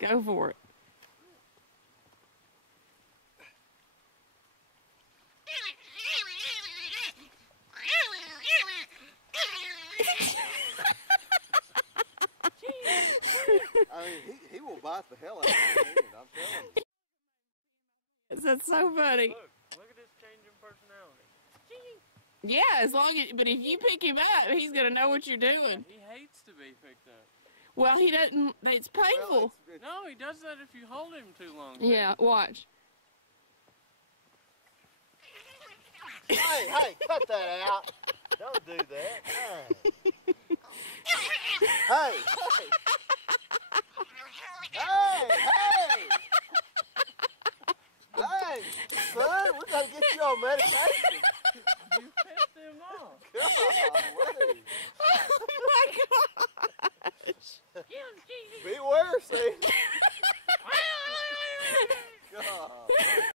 Go for it. I mean, he will bite the hell out of me, I'm telling you. That's so funny. Look at his changing personality. Yeah, as long as, but if you pick him up, he's gonna know what you're doing. He hates to be picked up. Well, he doesn't. It's painful. Well, it's, No, he does that if you hold him too long. Yeah, watch. hey, cut that out. Don't do that. Hey, hey, son, we gotta get you on medication. You pissed him off. Golly. Oh my gosh! Beware, see. God.